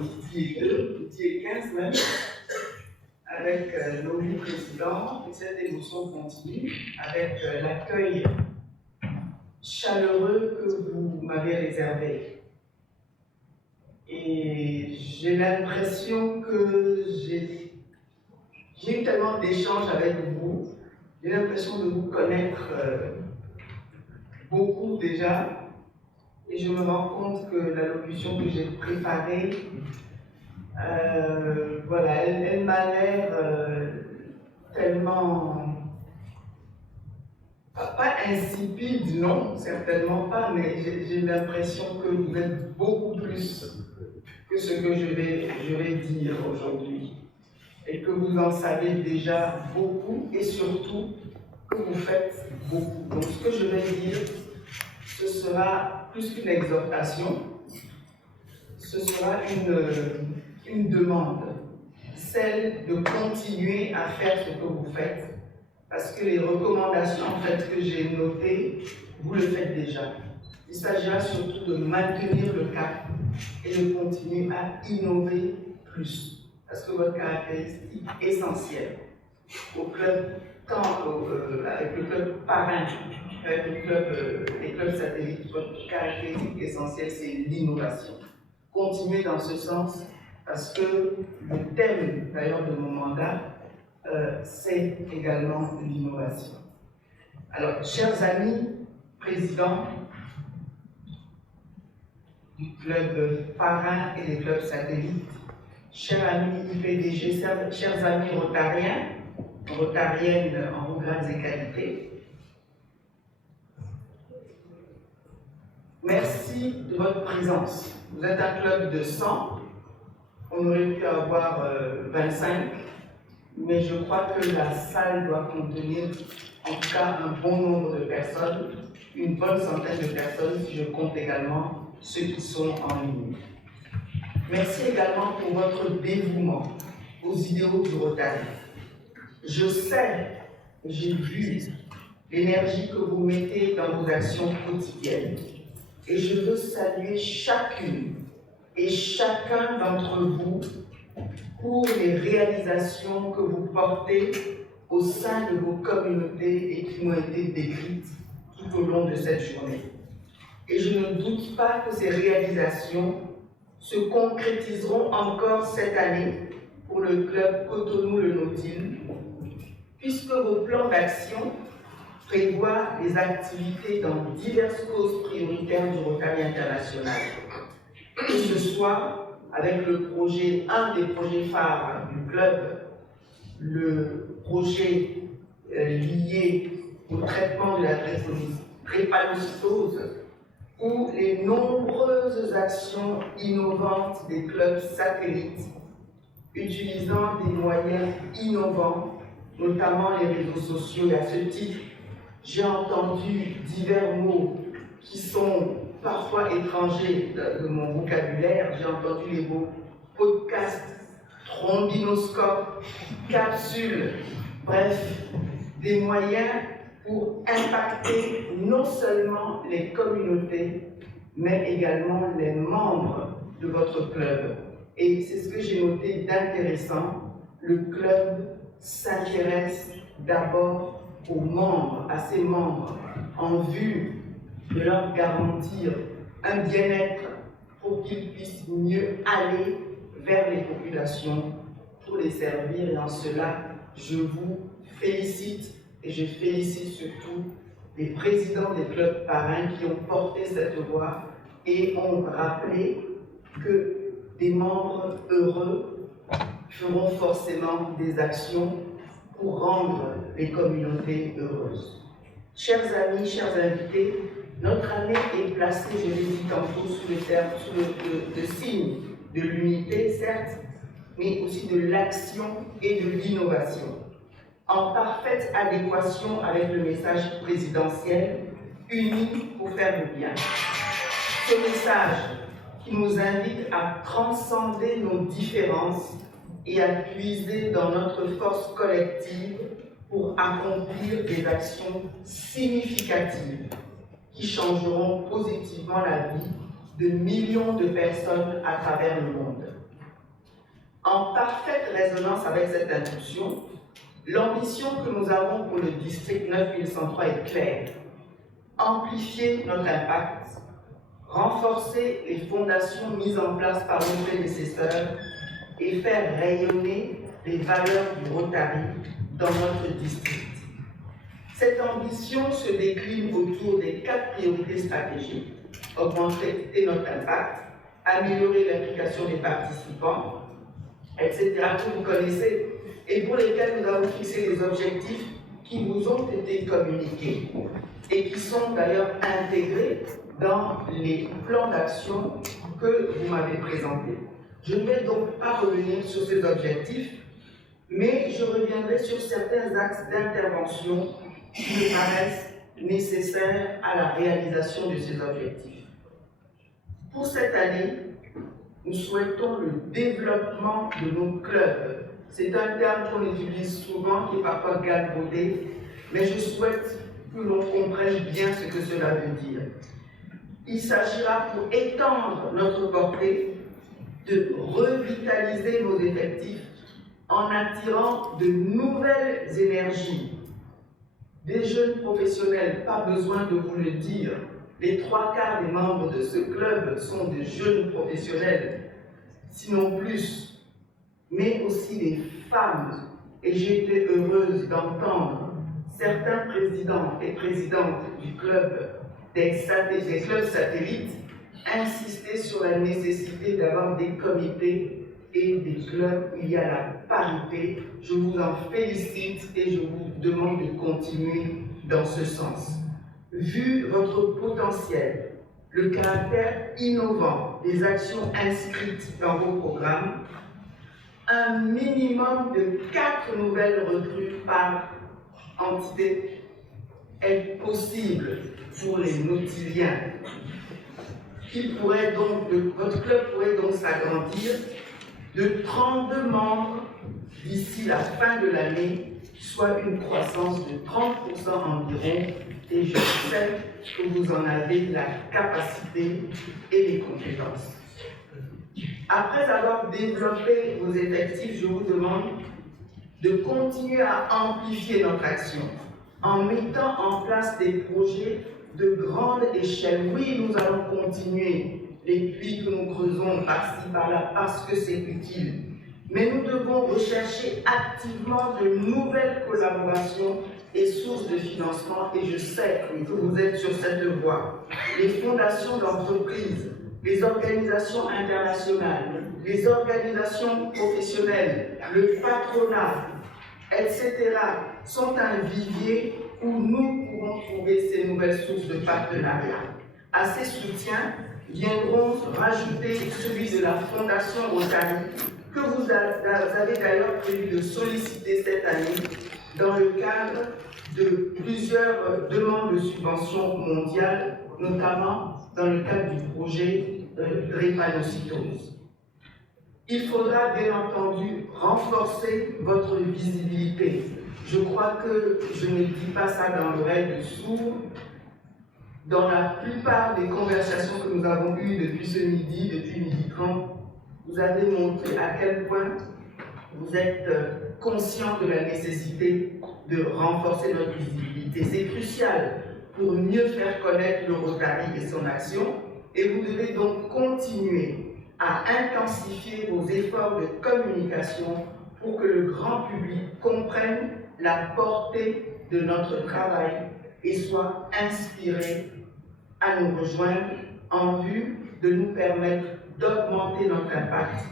Midi et 15 même, avec nos vice présidents, et cette émotion continue, avec l'accueil chaleureux que vous m'avez réservé. Et j'ai l'impression que j'ai eu tellement d'échanges avec vous, j'ai l'impression de vous connaître beaucoup déjà, et je me rends compte que la locution que j'ai préparée, voilà, elle m'a l'air tellement, pas insipide, non, certainement pas, mais j'ai l'impression que vous êtes beaucoup plus que ce que je vais dire aujourd'hui. Et que vous en savez déjà beaucoup et surtout que vous faites beaucoup. Donc ce que je vais dire, ce sera plus qu'une exhortation, ce sera une demande, celle de continuer à faire ce que vous faites, parce que les recommandations en fait, que j'ai notées, vous le faites déjà. Il s'agira surtout de maintenir le cap et de continuer à innover plus, parce que votre caractéristique essentielle au club, avec le club parrain, avec les clubs satellites, votre caractéristique essentielle, c'est l'innovation. Continuez dans ce sens, parce que le thème d'ailleurs de mon mandat, c'est également l'innovation. Alors, chers amis, présidents du club parrain et des clubs satellites, chers amis IPDG, chers amis rotariens, rotariennes en vos grades et qualités, merci de votre présence. Vous êtes un club de 100, on aurait pu avoir 25, mais je crois que la salle doit contenir en tout cas un bon nombre de personnes, une bonne centaine de personnes si je compte également ceux qui sont en ligne. Merci également pour votre dévouement aux idéaux du Rotary. Je sais, j'ai vu l'énergie que vous mettez dans vos actions quotidiennes et je veux saluer chacune et chacun d'entre vous pour les réalisations que vous portez au sein de vos communautés et qui m'ont été décrites tout au long de cette journée. Et je ne doute pas que ces réalisations se concrétiseront encore cette année pour le club Cotonou-Le Nautile, puisque vos plans d'action prévoient des activités dans diverses causes prioritaires du Rotary international. Et ce soir, avec le projet, un des projets phares du club, le projet lié au traitement de la drépanocytose, ou les nombreuses actions innovantes des clubs satellites, utilisant des moyens innovants, notamment les réseaux sociaux. Et à ce titre, j'ai entendu divers mots qui sont parfois étrangers de mon vocabulaire. J'ai entendu les mots podcast, trombinoscope, capsule, bref, des moyens pour impacter non seulement les communautés, mais également les membres de votre club. Et c'est ce que j'ai noté d'intéressant. Le club s'intéresse d'abord aux membres, à ses membres, en vue de leur garantir un bien-être pour qu'ils puissent mieux aller vers les populations pour les servir. Et en cela, je vous félicite et je félicite surtout les présidents des clubs parrains qui ont porté cette voix et ont rappelé que des membres heureux feront forcément des actions pour rendre les communautés heureuses. Chers amis, chers invités, notre année est placée, je l'ai dit tantôt, sous le signe de l'unité, certes, mais aussi de l'action et de l'innovation, en parfaite adéquation avec le message présidentiel « Unis pour faire le bien ». Ce message qui nous invite à transcender nos différences et à puiser dans notre force collective pour accomplir des actions significatives qui changeront positivement la vie de millions de personnes à travers le monde. En parfaite résonance avec cette impulsion, l'ambition que nous avons pour le district 9103 est claire. Amplifier notre impact, renforcer les fondations mises en place par nos prédécesseurs et faire rayonner les valeurs du Rotary dans notre district. Cette ambition se décline autour des 4 priorités stratégiques: augmenter notre impact, améliorer l'implication des participants, etc., que vous connaissez et pour lesquels nous avons fixé des objectifs qui vous ont été communiqués et qui sont d'ailleurs intégrés dans les plans d'action que vous m'avez présentés. Je ne vais donc pas revenir sur ces objectifs, mais je reviendrai sur certains axes d'intervention qui me paraissent nécessaires à la réalisation de ces objectifs. Pour cette année, nous souhaitons le développement de nos clubs. C'est un terme qu'on utilise souvent, qui est parfois galvaudé, mais je souhaite que l'on comprenne bien ce que cela veut dire. Il s'agira, pour étendre notre portée, de revitaliser nos effectifs en attirant de nouvelles énergies. Des jeunes professionnels, pas besoin de vous le dire, les 3/4 des membres de ce club sont des jeunes professionnels, sinon plus, mais aussi des femmes. Et j'ai été heureuse d'entendre certains présidents et présidentes du club, des clubs satellites, insister sur la nécessité d'avoir des comités et des clubs où il y a la parité. Je vous en félicite et je vous demande de continuer dans ce sens. Vu votre potentiel, le caractère innovant des actions inscrites dans vos programmes, un minimum de 4 nouvelles recrues par entité est possible pour les Nautiliens. Votre club pourrait donc s'agrandir de 32 membres d'ici la fin de l'année, soit une croissance de 30% environ, et je sais que vous en avez la capacité et les compétences. Après avoir développé vos effectifs, je vous demande de continuer à amplifier notre action en mettant en place des projets de grande échelle. Oui, nous allons continuer les puits que nous creusons par-ci, par-là, parce que c'est utile. Mais nous devons rechercher activement de nouvelles collaborations et sources de financement, et je sais que vous êtes sur cette voie. Les fondations d'entreprises, les organisations internationales, les organisations professionnelles, le patronat, etc., sont un vivier où nous pouvons trouver ces nouvelles sources de partenariat. À ces soutiens viendront rajouter celui de la Fondation Rotary, que vous avez d'ailleurs prévu de solliciter cette année dans le cadre de plusieurs demandes de subventions mondiales, notamment dans le cadre du projet drépanocytose. Il faudra bien entendu renforcer votre visibilité. Je crois que je ne dis pas ça dans l'oreille du sourd. Dans la plupart des conversations que nous avons eues depuis ce midi, depuis 12h30, vous avez montré à quel point vous êtes conscient de la nécessité de renforcer notre visibilité. C'est crucial pour mieux faire connaître le Rotary et son action, et vous devez donc continuer à intensifier vos efforts de communication pour que le grand public comprenne la portée de notre travail et soit inspiré à nous rejoindre en vue de nous permettre d'augmenter notre impact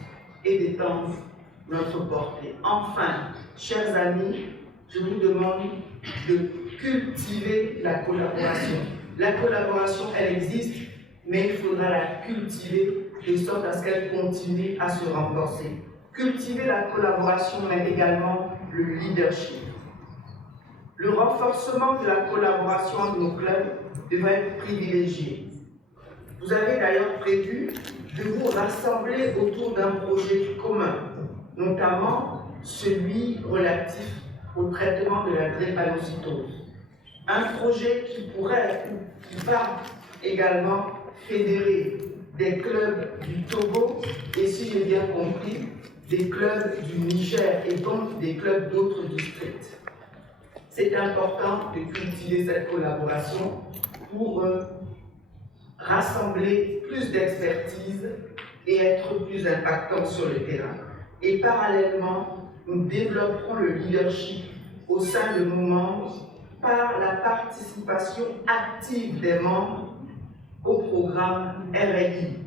et d'étendre notre portée. Enfin, chers amis, je vous demande de cultiver la collaboration. La collaboration, elle existe, mais il faudra la cultiver de sorte à ce qu'elle continue à se renforcer. Cultiver la collaboration, mais également le leadership. Le renforcement de la collaboration entre nos clubs devra être privilégié. Vous avez d'ailleurs prévu de vous rassembler autour d'un projet commun, notamment celui relatif au traitement de la drépanocytose. Un projet qui pourrait, qui va également fédérer des clubs du Togo et, si j'ai bien compris, des clubs du Niger et donc des clubs d'autres districts. C'est important de cultiver cette collaboration pour rassembler plus d'expertise et être plus impactant sur le terrain. Et parallèlement, nous développerons le leadership au sein de nos membres par la participation active des membres au programme RLI,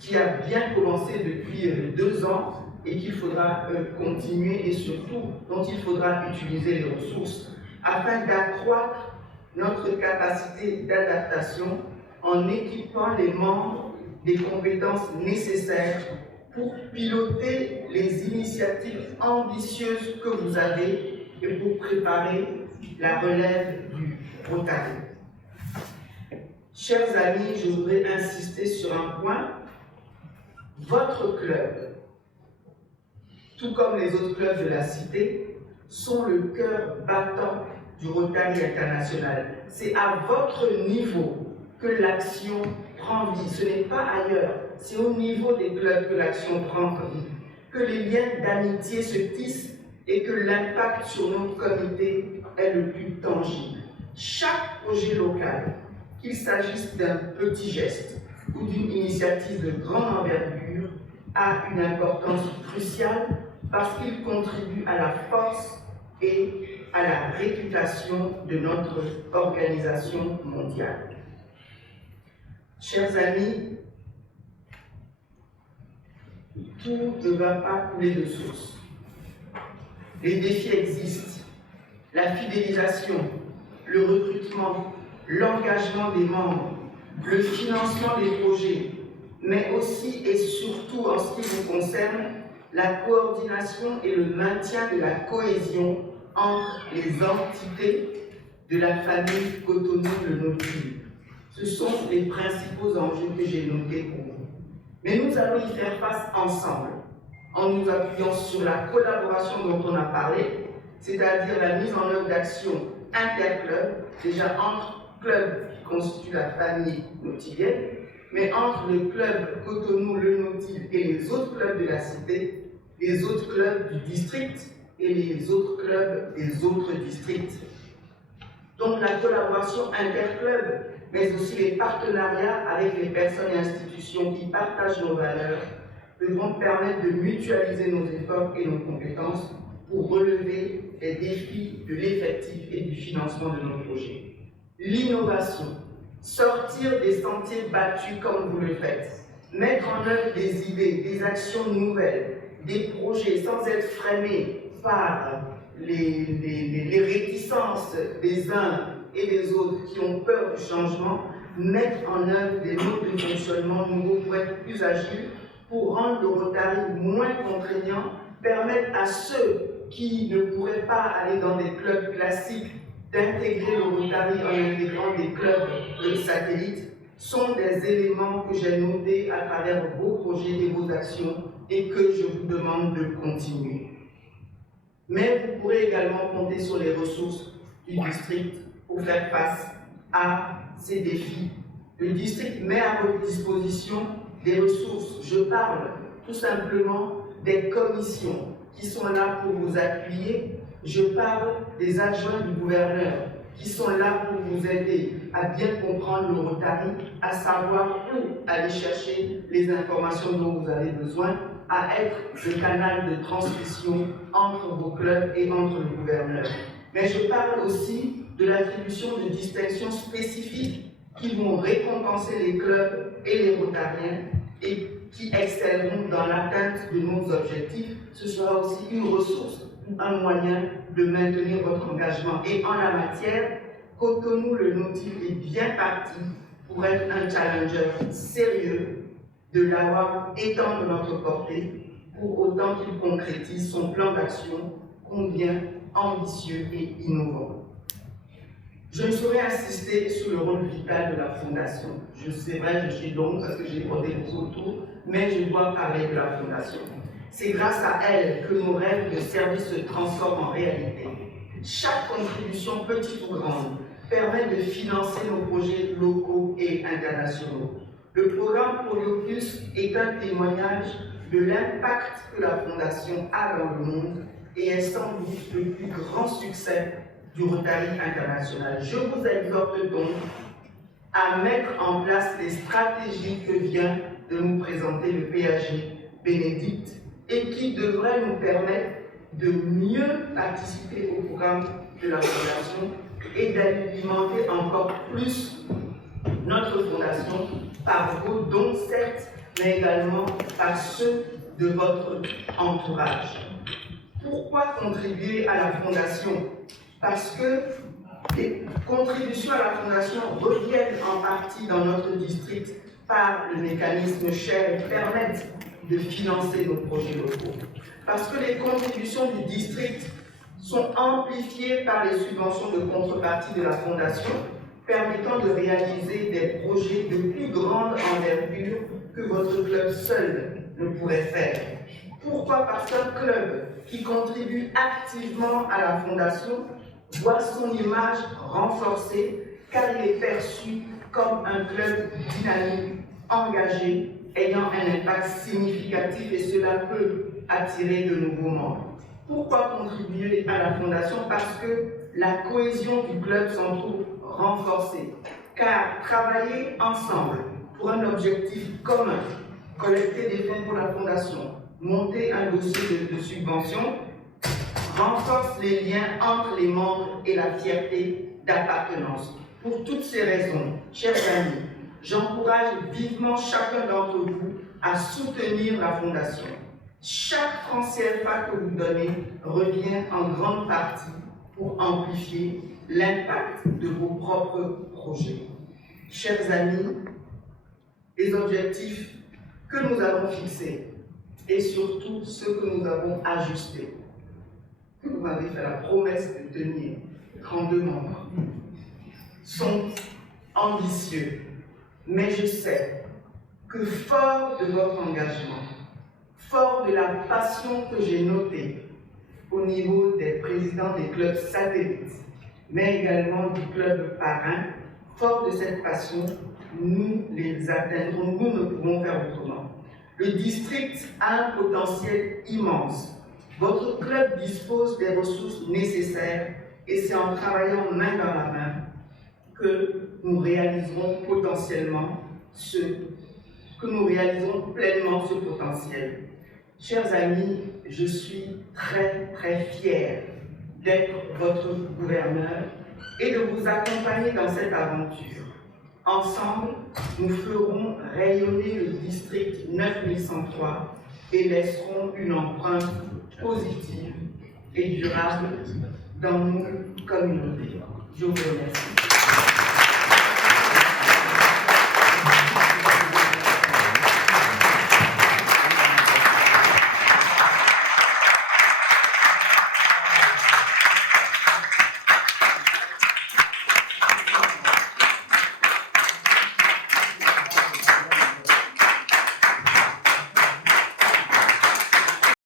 qui a bien commencé depuis 2 ans et qu'il faudra continuer et surtout dont il faudra utiliser les ressources afin d'accroître notre capacité d'adaptation en équipant les membres des compétences nécessaires pour piloter les initiatives ambitieuses que vous avez et pour préparer la relève du Rotary. Chers amis, je voudrais insister sur un point. Votre club, tout comme les autres clubs de la cité, sont le cœur battant du Rotary international. C'est à votre niveau que l'action prend vie. Ce n'est pas ailleurs, c'est au niveau des clubs que l'action prend vie, que les liens d'amitié se tissent et que l'impact sur notre comité est le plus tangible. Chaque projet local, qu'il s'agisse d'un petit geste ou d'une initiative de grande envergure, a une importance cruciale parce qu'il contribue à la force et à la réputation de notre organisation mondiale. Chers amis, tout ne va pas couler de source. Les défis existent. La fidélisation, le recrutement, l'engagement des membres, le financement des projets, mais aussi et surtout en ce qui vous concerne, la coordination et le maintien de la cohésion entre les entités de la famille Cotonou-Le Nautilus. Ce sont les principaux enjeux que j'ai notés pour vous. Mais nous allons y faire face ensemble, en nous appuyant sur la collaboration dont on a parlé, c'est-à-dire la mise en œuvre d'actions interclubs, déjà entre clubs qui constituent la famille nautilienne, mais entre le club Cotonou-Le Nautilus et les autres clubs de la cité, les autres clubs du district et les autres clubs des autres districts. Donc la collaboration interclub, mais aussi les partenariats avec les personnes et institutions qui partagent nos valeurs, devront permettre de mutualiser nos efforts et nos compétences pour relever les défis de l'effectif et du financement de nos projets. L'innovation, sortir des sentiers battus comme vous le faites, mettre en œuvre des idées, des actions nouvelles, des projets sans être freinés par les réticences des uns et des autres qui ont peur du changement, mettre en œuvre des modes de fonctionnement nouveaux pour être plus agiles, pour rendre le Rotary moins contraignant, permettre à ceux qui ne pourraient pas aller dans des clubs classiques d'intégrer le Rotary en intégrant des clubs satellites, sont des éléments que j'ai notés à travers vos projets et vos actions et que je vous demande de continuer. Mais vous pourrez également compter sur les ressources du district pour faire face à ces défis. Le district met à votre disposition des ressources. Je parle tout simplement des commissions qui sont là pour vous appuyer. Je parle des adjoints du gouverneur qui sont là pour vous aider à bien comprendre le Rotary, à savoir où aller chercher les informations dont vous avez besoin, à être le canal de transmission entre vos clubs et entre le gouverneur. Mais je parle aussi de l'attribution de distinctions spécifiques qui vont récompenser les clubs et les Rotariens et qui excelleront dans l'atteinte de nos objectifs. Ce sera aussi une ressource, un moyen de maintenir votre engagement. Et en la matière, Cotonou-Le Nautilus est bien parti pour être un challenger sérieux, de l'avoir étendre notre portée pour autant qu'il concrétise son plan d'action combien ambitieux et innovant. Je ne saurais insister sur le rôle vital de la Fondation. C'est vrai, je suis longue parce que j'ai porté beaucoup autour, mais je dois parler de la Fondation. C'est grâce à elle que nos rêves de service se transforment en réalité. Chaque contribution, petite ou grande, permet de financer nos projets locaux et internationaux. Le programme Polio Plus est un témoignage de l'impact que la Fondation a dans le monde et est sans doute le plus grand succès du Rotary international. Je vous exhorte donc à mettre en place les stratégies que vient de nous présenter le PAG Bénédicte et qui devraient nous permettre de mieux participer au programme de la Fondation et d'alimenter encore plus notre Fondation par vos dons, certes, mais également par ceux de votre entourage. Pourquoi contribuer à la Fondation? Parce que les contributions à la Fondation reviennent en partie dans notre district par le mécanisme cher et permettent de financer nos projets locaux. Parce que les contributions du district sont amplifiées par les subventions de contrepartie de la Fondation, permettant de réaliser des projets de plus grande envergure que votre club seul ne pourrait faire. Pourquoi? Parce qu'un club qui contribue activement à la Fondation voit son image renforcée car il est perçu comme un club dynamique, engagé, ayant un impact significatif et cela peut attirer de nouveaux membres. Pourquoi contribuer à la Fondation? Parce que la cohésion du club s'en trouve renforcée, car travailler ensemble pour un objectif commun, collecter des fonds pour la Fondation, monter un dossier de subvention, renforce les liens entre les membres et la fierté d'appartenance. Pour toutes ces raisons, chers amis, j'encourage vivement chacun d'entre vous à soutenir la Fondation. Chaque franc CFA que vous donnez revient en grande partie pour amplifier l'impact de vos propres projets. Chers amis, les objectifs que nous avons fixés et surtout ceux que nous avons ajustés, que vous m'avez fait la promesse de tenir, 32 membres, sont ambitieux, mais je sais que fort de votre engagement, fort de la passion que j'ai notée au niveau des présidents des clubs satellites, mais également du club parrain, fort de cette passion, nous les atteindrons, nous ne pouvons faire autrement. Le district a un potentiel immense. Votre club dispose des ressources nécessaires et c'est en travaillant main dans la main que nous réaliserons potentiellement pleinement ce potentiel. Chers amis, je suis très fier d'être votre gouverneur et de vous accompagner dans cette aventure. Ensemble, nous ferons rayonner le district 9103 et laisserons une empreinte positive et durable dans nos communautés. Je vous remercie.